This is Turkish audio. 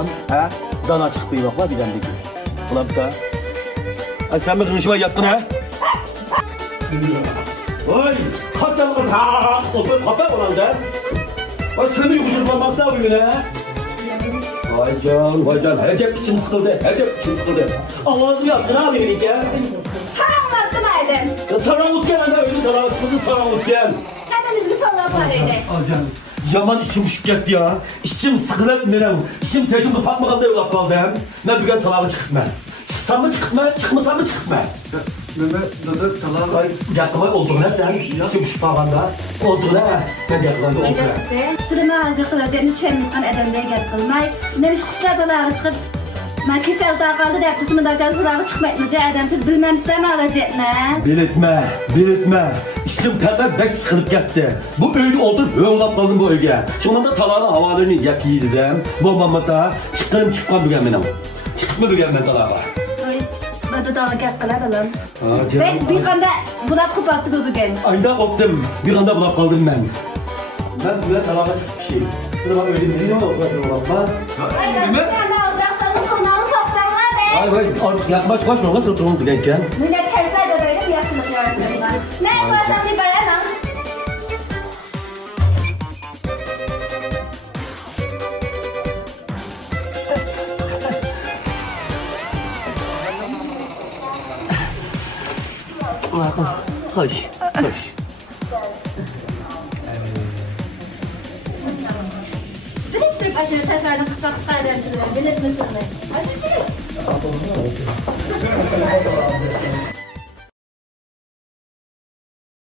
lan? He? Dana çıktı bak la bir tane dedi. Ulan bir daha. Ay sen mi kırışıma yattın ha? Oy! Kaç canlı kız ha! Otur kapı mı lan da? Ay sen mi yokuşun olmazsa abi bile ha? Vay can, hecep içim sıkıldı, hecep içim sıkıldı. Allah'ım yazgın abi birlik ya. Saranlattım Aydın. Ya saranlık gel ana öyle dalavasımızı saranlık gel. Hepimiz bir torla paraydı. Acan, yaman içim üşüp gitti ya. İçim sıkılıp benim. İçim tecrübe patmadan da evlat kaldı hem. Ne bir gün talağı çıkma. Çıksam mı çıkma, çıkmasam mı çıkma. Dede talağı Ay yakıma oldun ha sen. İçim üşüp bağında. Oldun ha. Ben yakıma oldun ha. Ecekse, sırma hazır kılacağını çenlikten edemde gel kılmay. Nemiş kıslar talağı çıkıp ben kesel daha kaldı da kısmı da gel hurağı çıkmayınca adamsız bilmem sen alacak ne? Belirtme. İçim pembe bek sıkılıp gitti. Bu öyle oldu, öğlap kaldım bu öyle. Şimdi da talağın havalarını yak yiydim. Bombamı da çıkarım çıkmam bugün benim. Çıkma bugün ben talağa. Ay, bana da gel kılar lan. Canım. Ben bir kanda bulap kupattı bu bugün. Ayda koptum. Bir anda bulap kaldım ben. Ben böyle talağa çıkmışım. Sıra bak öyle değil mi? Olapma. Ay ben sen de alacaksanız konağı toplarlar be. Ay yakmak başma nasıl oturun dilerken? Millet terse görelim yaşlılık yarışlarında. Ne yaparsan bir veremem. Hoş. Bilip aşırı teserden kısa edersiniz. Bilip misiniz? Aşırı.